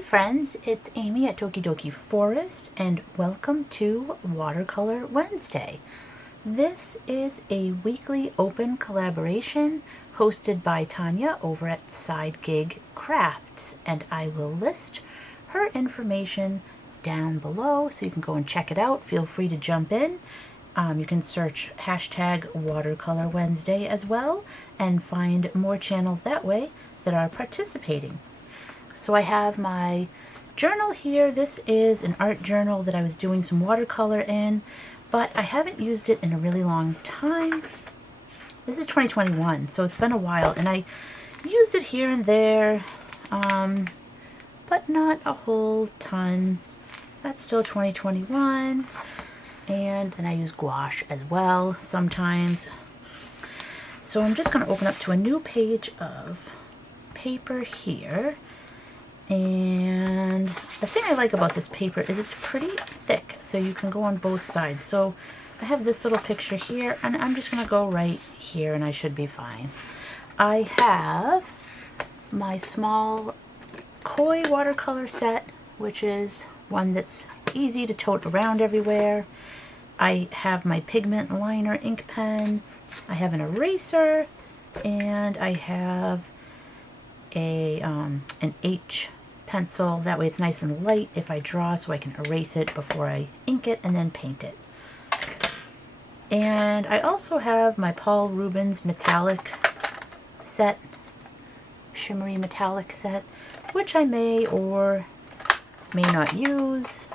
Hey friends, it's Amy at Toki Doki Forest and welcome to Watercolor Wednesday. This is a weekly open collaboration hosted by Tanya over at Side Gig Crafts, and I will list her information down below so you can go and check it out. Feel free to jump in. You can search hashtag Watercolor Wednesday as well and find more channels that way that are participating. So I have my journal here. This is an art journal that I was doing some watercolor in, but I haven't used it in a really long time. This is 2021, so it's been a while, and I used it here and there, but not a whole ton. That's still 2021, and then I use gouache as well sometimes. So I'm just going to open up to a new page of paper here. And the thing I like about this paper is it's pretty thick, so you can go on both sides. So I have this little picture here, and I'm just going to go right here, and I should be fine. I have my small koi watercolor set, which is one that's easy to tote around everywhere. I have my pigment liner ink pen. I have an eraser, and I have an H pencil. That way it's nice and light if I draw, so I can erase it before I ink it and then paint it. And I also have my Paul Rubens metallic set, shimmery metallic set, which I may or may not use.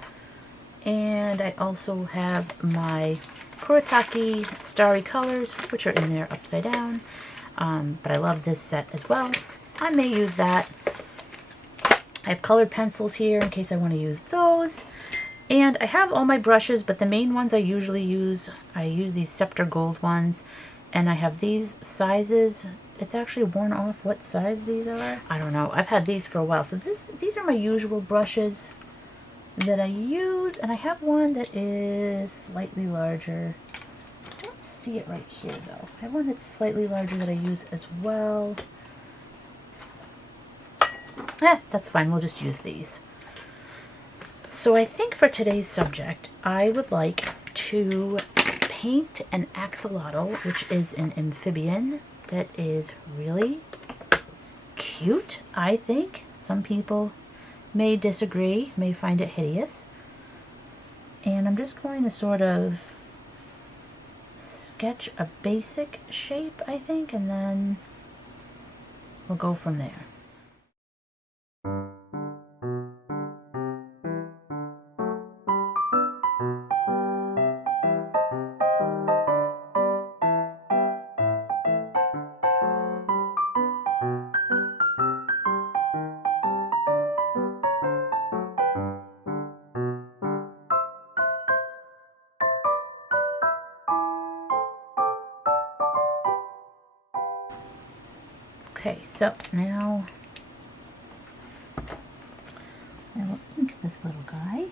And I also have my Kuretake Starry Colors, which are in there upside down. But I love this set as well. I may use that. I have colored pencils here in case I want to use those. And I have all my brushes, but the main ones I usually use, I use these Scepter Gold ones. And I have these sizes. It's actually worn off what size these are. I don't know. I've had these for a while. So these are my usual brushes that I use. And I have one that is slightly larger. I don't see it right here though. I have one that's slightly larger that I use as well. That's fine. We'll just use these. So I think for today's subject, I would like to paint an axolotl, which is an amphibian that is really cute, I think. Some people may disagree, may find it hideous. And I'm just going to sort of sketch a basic shape, I think, and then we'll go from there. Okay, so now I will ink this little guy.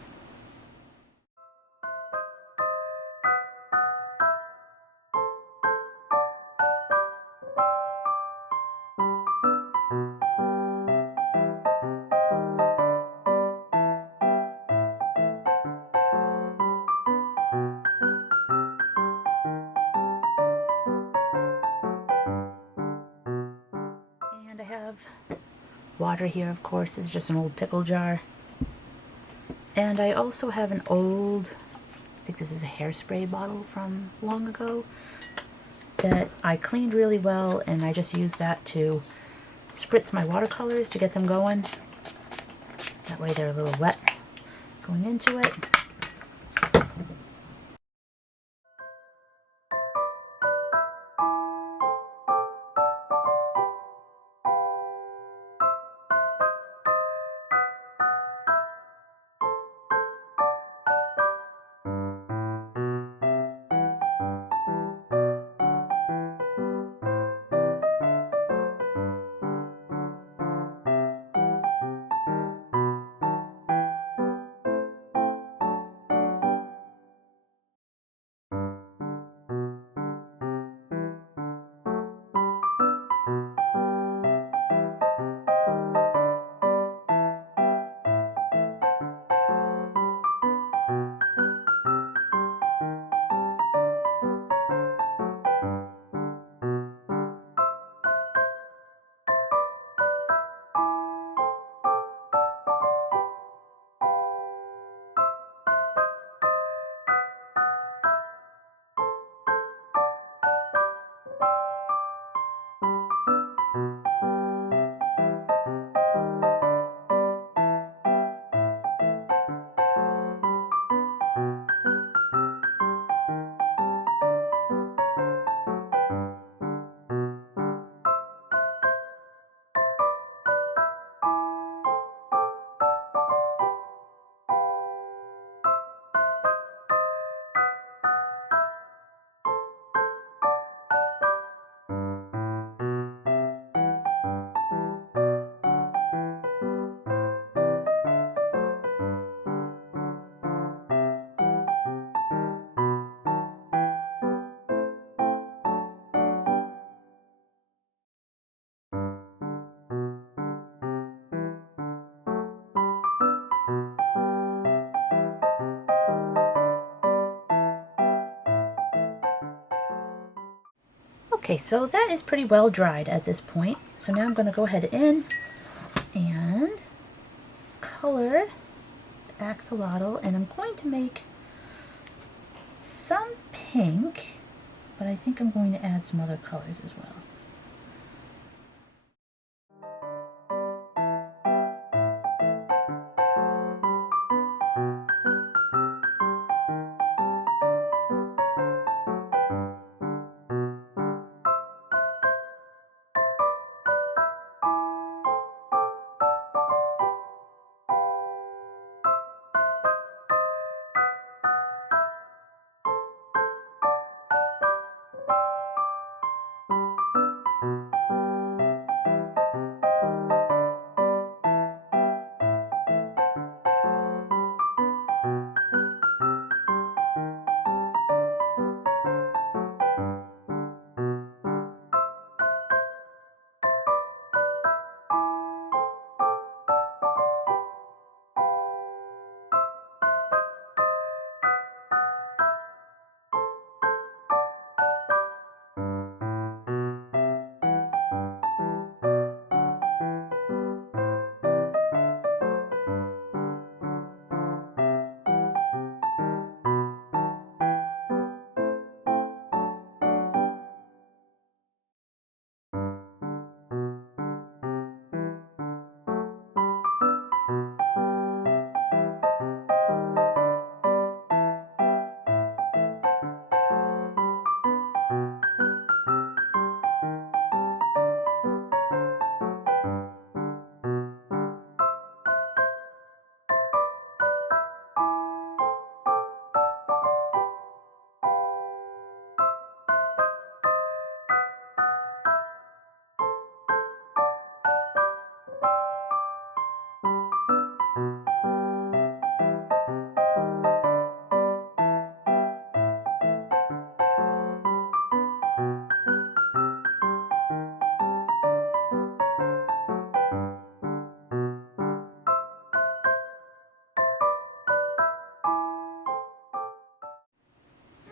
And I have water here, of course. It's just an old pickle jar. And I also have an old, I think this is a hairspray bottle from long ago, that I cleaned really well, and I just use that to spritz my watercolors to get them going. That way they're a little wet going into it. Okay, so that is pretty well dried at this point. So now I'm going to go ahead in and color the axolotl, and I'm going to make some pink, but I think I'm going to add some other colors as well.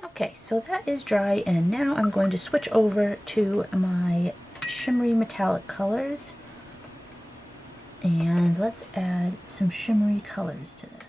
Okay, so that is dry, and now I'm going to switch over to my shimmery metallic colors, and let's add some shimmery colors to this.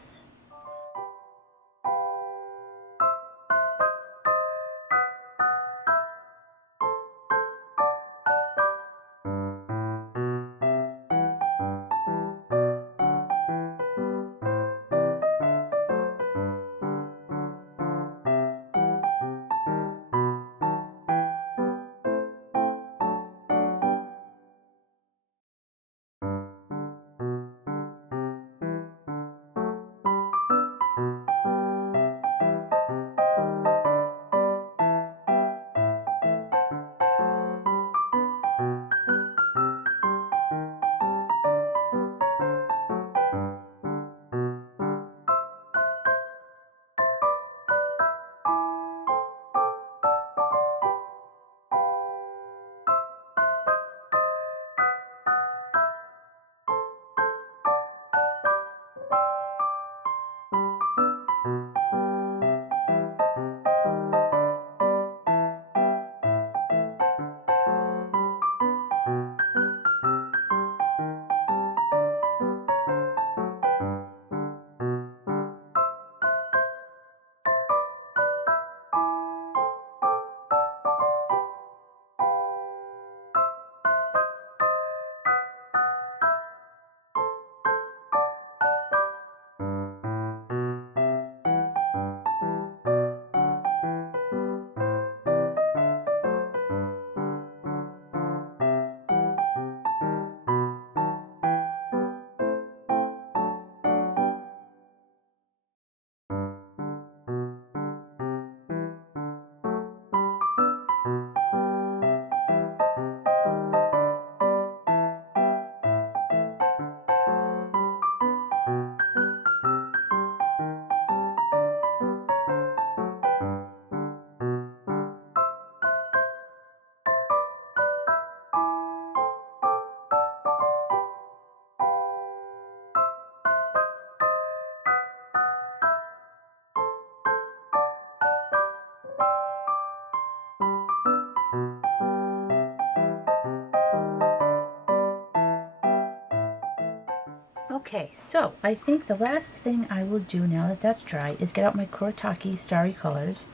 Okay, so I think the last thing I will do now that that's dry is get out my Kuretake Starry Colors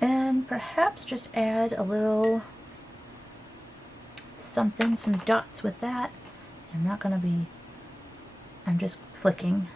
and perhaps just add a little something, some dots with that. I'm just flicking.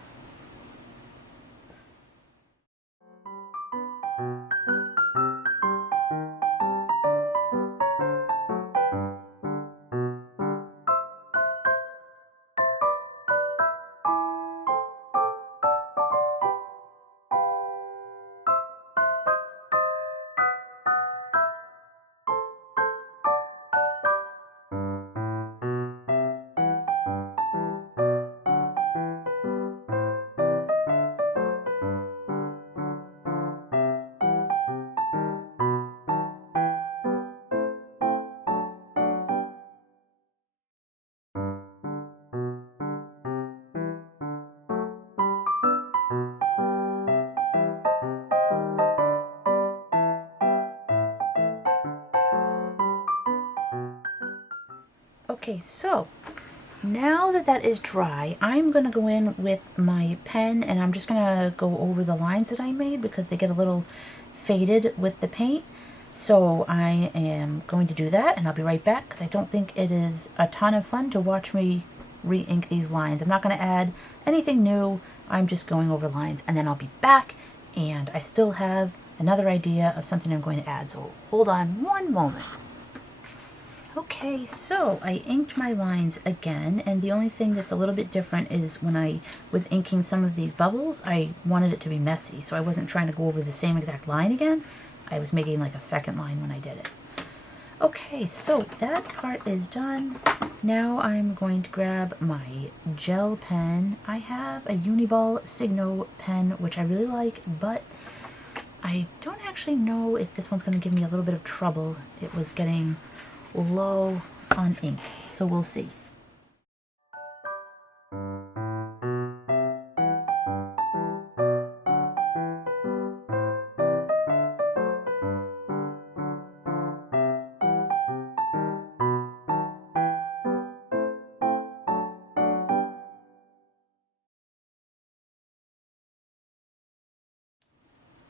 Okay, so now that that is dry, I'm going to go in with my pen and I'm just going to go over the lines that I made because they get a little faded with the paint. So I am going to do that and I'll be right back because I don't think it is a ton of fun to watch me re-ink these lines. I'm not going to add anything new. I'm just going over lines and then I'll be back and I still have another idea of something I'm going to add. So hold on one moment. Okay, so I inked my lines again, and the only thing that's a little bit different is when I was inking some of these bubbles, I wanted it to be messy, so I wasn't trying to go over the same exact line again. I was making like a second line when I did it. Okay, so that part is done. Now I'm going to grab my gel pen. I have a Uniball Signo pen, which I really like, but I don't actually know if this one's going to give me a little bit of trouble. It was getting low on ink, so we'll see.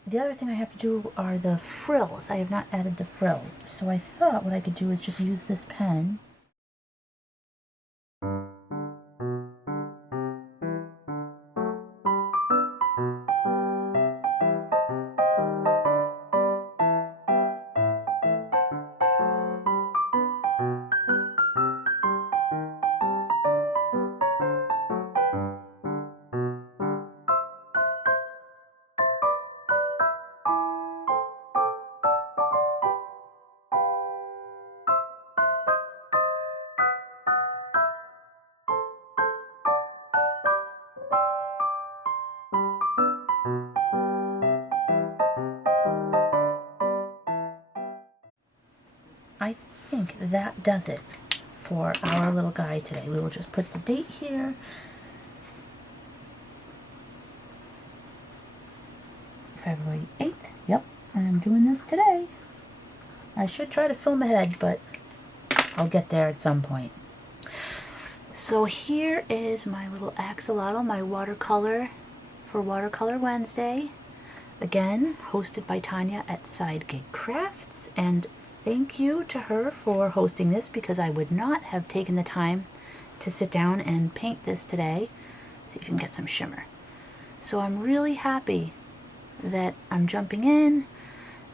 The other thing I have to do are the frills. I have not added the frills, so I thought what I could do is just use this pen. I think that does it for our little guide today. We will just put the date here. February 8th. Yep, I'm doing this today. I should try to film ahead, but I'll get there at some point. So here is my little axolotl, my watercolor for Watercolor Wednesday. Again, hosted by Tanya at Side Gig Crafts, and thank you to her for hosting this because I would not have taken the time to sit down and paint this today. See if you can get some shimmer. So I'm really happy that I'm jumping in,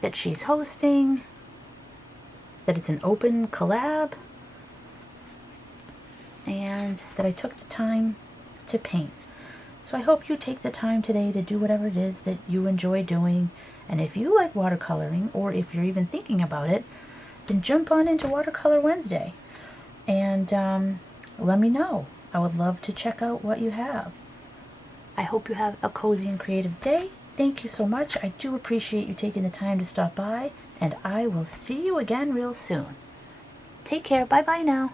that she's hosting, that it's an open collab, and that I took the time to paint. So I hope you take the time today to do whatever it is that you enjoy doing. And if you like watercoloring, or if you're even thinking about it, then jump on into Watercolor Wednesday and let me know. I would love to check out what you have. I hope you have a cozy and creative day. Thank you so much. I do appreciate you taking the time to stop by, and I will see you again real soon. Take care. Bye-bye now.